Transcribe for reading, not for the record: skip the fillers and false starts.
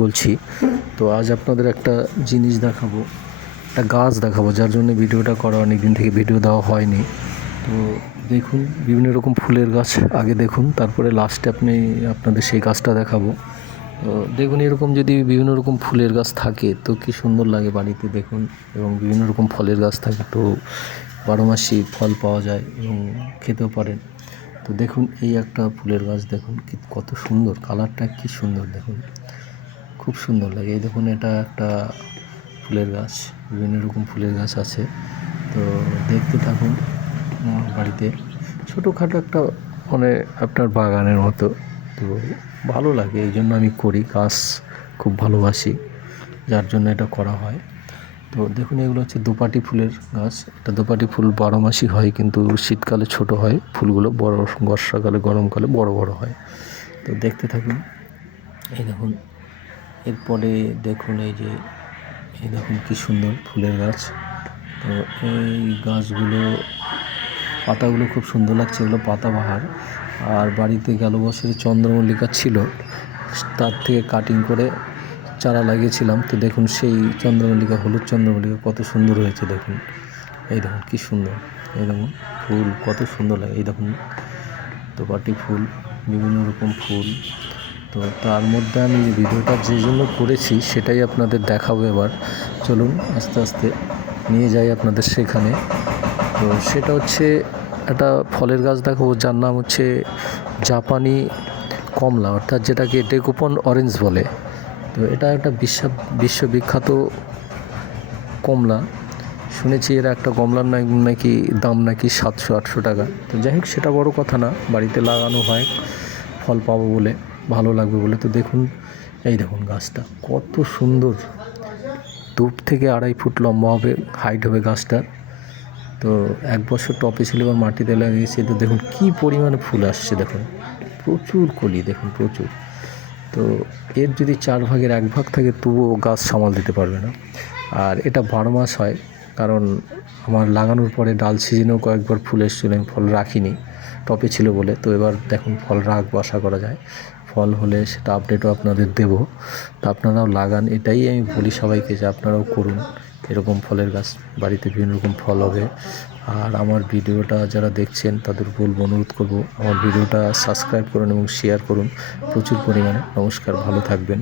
বলছি। তো আজ আপনাদের একটা জিনিস দেখাবো, একটা গাছ দেখাবো, যার জন্য ভিডিওটা করা, অনেক দিন থেকে ভিডিও দেওয়া হয়নি। তো দেখুন, বিভিন্ন রকম ফুলের গাছ আগে দেখুন, তারপরে লাস্টে আপনাদের সেই গাছটা দেখাবো। তো দেখুন, এরকম যদি বিভিন্ন রকম ফুলের গাছ থাকে তো কি সুন্দর লাগে বাড়িতে, দেখুন। এবং বিভিন্ন রকম ফলের গাছ থাকে, তো 12 মাসই ফল পাওয়া যায় এবং খেতেও পারেন। তো দেখুন, এই একটা ফুলের গাছ দেখুন, কত সুন্দর, কালারটা কি সুন্দর দেখুন, খুব সুন্দর লাগে। এই দেখুন, এটা একটা ফুলের গাছ, বিভিন্ন রকম ফুলের গাছ আছে। তো দেখতে থাকুন। বাড়িতে ছোটোখাটো একটা মানে আপনার বাগানের মতো, তো ভালো লাগে, এই জন্য আমি করি, গাছ খুব ভালোবাসি, যার জন্য এটা করা হয়। তো দেখুন, এগুলো হচ্ছে দোপাটি ফুলের গাছ। এটা দোপাটি ফুল 12 মাসই হয়, কিন্তু শীতকালে ছোট হয় ফুলগুলো, বড় বর্ষাকালে গরমকালে বড় বড় হয়। তো দেখতে থাকুন। এই দেখুন, এরপরে দেখুন, এই দেখুন কি সুন্দর ফুলের গাছ। তো এই গাছগুলো, পাতাগুলো খুব সুন্দর লাগছে, এগুলো পাতাবাহার। আর বাড়িতে গেল বছরে চন্দ্রমল্লিকা ছিল, তার থেকে কাটিং করে চারা লাগিয়েছিলাম। তো দেখুন, সেই চন্দ্রমল্লিকা, হলুদ চন্দ্রমল্লিকা কত সুন্দর হয়েছে দেখুন। এই দেখুন কি সুন্দর, এই দেখুন ফুল কত সুন্দর লাগে। এই দেখুন দোপাটি ফুল, বিভিন্ন রকম ফুল। তো তার মধ্যে আমি ভিডিওটা যে জন্য করেছি সেটাই আপনাদের দেখাবো এবার। চলুন আস্তে আস্তে নিয়ে যাই আপনাদের সেখানে। তো সেটা হচ্ছে একটা ফলের গাছ দেখাবো, যার নাম হচ্ছে জাপানি কমলা, অর্থাৎ যেটাকে ডেকোপন অরেঞ্জ বলে। তো এটা একটা বিশ্ববিখ্যাত কমলা। শুনেছি এর একটা কমলার নাকি দাম নাকি 700-800 টাকা। তো যাই হোক, সেটা বড় কথা না, বাড়িতে লাগানো হয় ফল পাবো বলে, ভালো লাগবে বলে। তো দেখুন, এই দেখুন গাছটা কত সুন্দর, 2 থেকে 2.5 ফুট লম্বা হবে, হাইট হবে গাছটার। তো 1 বছর টপে ছিল, এবার মাটিতে লাগিয়েছি। তো দেখুন কি পরিমাণে ফুল আসছে দেখুন, প্রচুর কলি দেখুন, প্রচুর। তো এর যদি 4 ভাগের 1 ভাগ থাকে তবুও গাছ সামাল দিতে পারবে না। আর এটা 12 মাস হয়, কারণ আমার লাগানোর পরে ডাল সিজনেও কয়েকবার ফুল এসেছিলো, আমি ফল রাখিনি, টপে ছিল বলে। তো এবার দেখুন ফল রাখবো, আশা করা যায় ফল হলে সেটা আপডেটও আপনাদের দেব। তো আপনারাও লাগান, এটাই আমি বলি সবাইকে, যে আপনারাও করুন এরকম ফলের গাছ, বাড়িতে বিভিন্ন রকম ফল হবে। আর আমার ভিডিওটা যারা দেখছেন তাদের বলবো, অনুরোধ করব, আমার ভিডিওটা সাবস্ক্রাইব করুন এবং শেয়ার করুন প্রচুর পরিমাণে। নমস্কার, ভালো থাকবেন।